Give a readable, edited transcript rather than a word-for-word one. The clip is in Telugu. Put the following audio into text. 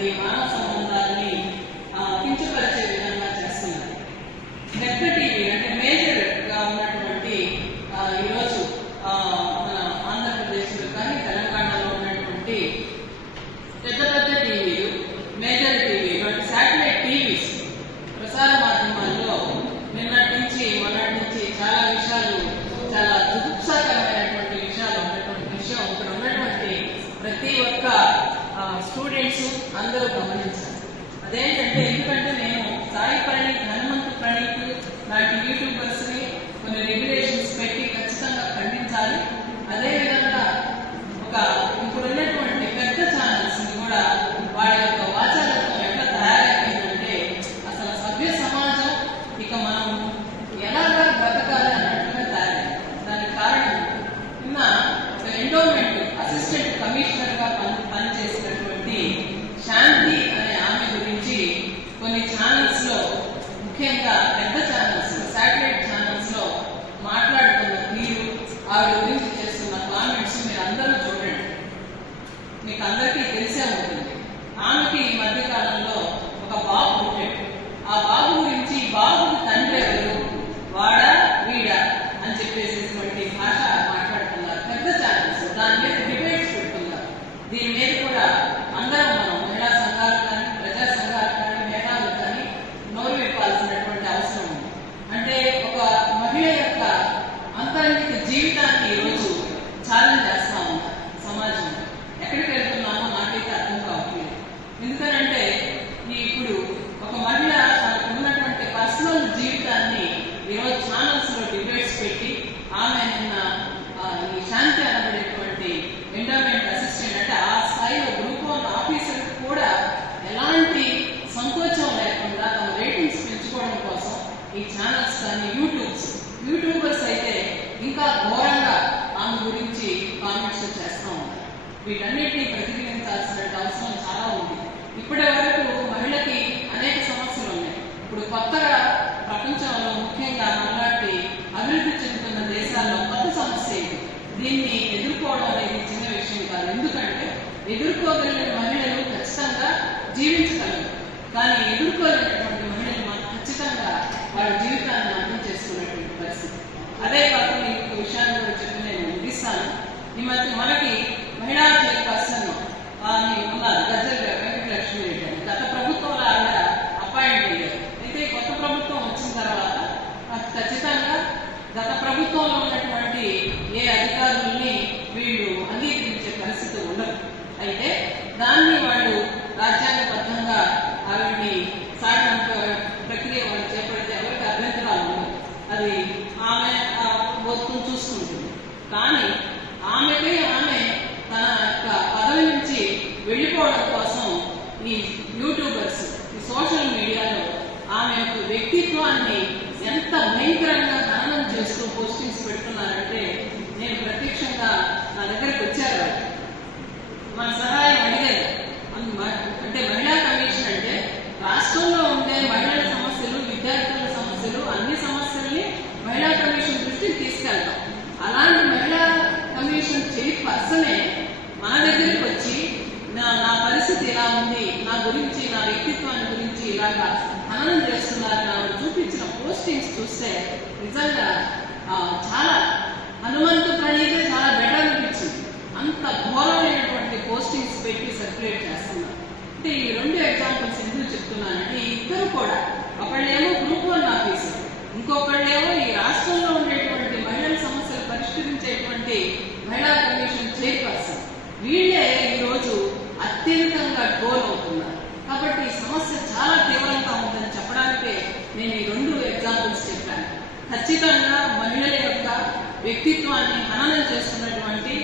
ఉన్నటువంటి మానవ సంబంధాన్ని కించపరిచే విధంగా చేస్తున్నారు. పెద్ద టీవీ అంటే మేజర్ గా ఉన్నటువంటి ఈరోజు మన ఆంధ్రప్రదేశ్లో కానీ తెలంగాణలో ఉన్నటువంటి పెద్ద పెద్ద టీవీలు, మేజర్ టీవీలు అంటే శాటిలైట్ టీవీస్ ప్రసార మాధ్యమాల్లో నిన్నటి నుంచి మొన్నటి నుంచి చాలా విషయాలు, చాలా జుగుప్సాకరమైనటువంటి విషయాలు ఉన్నటువంటి విషయం ఇక్కడ ఉన్నటువంటి ప్రతి ఒక్క స్టూడెంట్స్ అందరూ గమనించాలి. అదేంటంటే, ఎందుకంటే నేను సాయి ప్రణీత్, హనుమంతు ప్రణీత్ లాంటి యూట్యూబర్స్ ని కొన్ని రెగ్యులేషన్స్ పెట్టి ఖచ్చితంగా ఖండించాలి. అదేవిధంగా ఇప్పుడు ఉన్నటువంటి పెద్ద ఛానల్స్ ని కూడా వాళ్ళ యొక్క వాచాలతో ఎట్లా తయారైపోయిందంటే, అసలు సభ్య సమాజం ఇక మనం ఎలాగా బ్రతకాలి అన్నట్టుగా తయారైంది. దానికి కారణం నిన్న ఒక ఎండోమెంట్ అసిస్టెంట్ కమిషనర్ గా పనిచేసినటువంటి శాంతి అనే ఆమె గురించి కొన్ని ఛానల్స్ లో, ముఖ్యంగా పెద్ద ఛానల్స్, శాటిలైట్ ఛానల్స్ లో మాట్లాడుతున్న తీరు, ఆవిడ గురించి చేస్తున్న కామెంట్స్ మీరు అందరూ చూడండి. మీకు అందరికీ తెలిసే ఉంటుంది. ఆమెకి ఈ మధ్య కాలంలో ఒక బాబు పుట్టాడు. ఆ బాబు గురించి, బాబుకి తండ్రి ఎవరు, వాడా వీడా అని చెప్పేసేటువంటి భాష మాట్లాడుతున్నారు పెద్ద ఛానల్స్. దాని మీద డిబేట్స్ పెడుతున్నారు. దీని మీద కూడా అందరం మనం మహిళా సంఘాలు కానీ, ప్రజా సంఘాలు కానీ, మేధావులు కానీ నోరు విప్పాల్సినటువంటి అవసరం ఉంది. అంటే ఒక మహిళ యొక్క అంతర్గత జీవితాన్ని ఈరోజు ఛాలెంజ్ చేస్తా ఉన్నారు సమాజంలో. ఎక్కడికి వెళ్తున్నామో నాకైతే అర్థం కావట్లేదు. ఎందుకనంటే ఇప్పుడు ఒక మహిళ తనకు ఉన్నటువంటి పర్సనల్ జీవితాన్ని ఈరోజు ఛానల్స్ లో డిబేట్స్ పెట్టి, ఆమె నిన్న ఈ శాంతి అనబడేటువంటి ఎండోమెంట్ అసిస్టెంట్ అంటే ఆ స్థాయిలో గ్రూప్ 1 ఆఫీసర్ కూడా ఎలాంటి సంకోచం లేకుండా తమ రేటింగ్స్ పెంచుకోవడం కోసం ఈ ఛానల్స్ కానీ యూట్యూబర్స్ అయితే ఇంకా ఘోరంగా ఆమె గురించి కామెంట్స్ చేస్తూ ఉంటారు. వీటన్నిటినీ ప్రతిఘటించాల్సిన అవసరం చాలా ఉంది. ఇప్పటి వరకు మహిళకి అనేక సమస్యలు ఉన్నాయి. ఇప్పుడు కొత్తగా ప్రపంచంలో, ముఖ్యంగా మనలాంటి అభివృద్ధి చెందుతున్న దేశాల్లో కొత్త సమస్య ఇది. దీన్ని ఎదుర్కోవడం అనేది చిన్న విషయం కాదు. ఎందుకంటే ఎదుర్కోగలిగిన మహిళలు ఖచ్చితంగా జీవించగలరు, కానీ ఎదుర్కోలేనటువంటి మహిళలు మనం ఖచ్చితంగా వాళ్ళ జీవితాన్ని అర్థం చేసుకునేటువంటి పరిస్థితి. అదే కాకుండా ఇంకొక విషయాన్ని కూడా చెప్పి నేను ముగిస్తాను. ఈ మధ్య మనకి మహిళా చైర్పర్సన్ ఉన్నారు, గజ్జల వెంకటలక్ష్మి రెడ్డి అని. గత ప్రభుత్వంలో ఆవిడ అపాయింట్ అయ్యారు. అయితే కొత్త ప్రభుత్వం వచ్చిన తర్వాత ఖచ్చితంగా గత ప్రభుత్వంలో ఉన్నటువంటి ఏ అధికారుల్ని వీళ్ళు అంగీకరించే పరిస్థితి ఉండదు. అయితే దాన్ని వాళ్ళు రాజ్యాంగబద్ధంగా ఆవిడ్ని సాగడం ప్రక్రియ వాళ్ళు చేపడితే ఎవరికి అభ్యంతరాలు ఉండవు. అది ఆమె మొత్తం చూసుకుంటుంది. కానీ ఆమె తన యొక్క పదవి నుంచి వెళ్ళిపోవడం కోసం ఈ యూట్యూబర్స్, ఈ సోషల్ మీడియాలో ఆమె యొక్క వ్యక్తిత్వాన్ని ఎంత భయంకరంగా హననం చేస్తూ పోస్టింగ్స్ పెడుతున్నారంటే, నేను ప్రత్యక్షంగా నా దగ్గరికి వచ్చారు, మన సహాయం అడిగారు. అంటే మహిళా కమిషన్ అంటే రాష్ట్రంలో ఉండే మహిళల సమస్యలు, విద్యార్థుల సమస్యలు, అన్ని సమస్యల్ని మహిళా కమిషన్ దృష్టికి తీసుకెళ్తాం. అలాంటి మహిళా కమిషన్ చైర్పర్సనే మన దగ్గరికి వచ్చి నా పరిస్థితి ఇలా ఉంది, నా గురించి, నా వ్యక్తిత్వాన్ని గురించి ఇలాగా హననం చేస్తున్నారని ఆవిడ చూపించిన పోస్టింగ్స్ చూస్తే నిజంగా చాలా హనుమంతు ప్రణీతే చాలా బెటర్ అనిపించింది. అంత ఘోరమైనటువంటి పోస్టింగ్స్ పెట్టి సర్క్యులేట్ చేస్తున్నారు. అంటే ఈ 2 ఎగ్జాంపుల్స్ ఎందుకు చెప్తున్నానంటే, ఈ ఇద్దరు కూడా, ఒకళ్ళేమో గ్రూప్ 1 ఆఫీసర్, ఇంకొకళ్ళేమో ఈ రాష్ట్రంలో ఉండేటువంటి మహిళల సమస్యలు పరిష్కరించేటువంటి మహిళా కమిషన్ చైర్పర్సన్. వీళ్ళే ఈరోజు అత్యధికంగా ట్రోల్ అవుతున్నారు. కాబట్టి ఈ సమస్య చాలా తీవ్రంగా ఉందని చెప్పడానికే నేను ఈ 2 ఎగ్జాంపుల్స్ చెప్పాను. ఖచ్చితంగా మహిళల యొక్క వ్యక్తిత్వాన్ని హననం చేస్తున్నటువంటి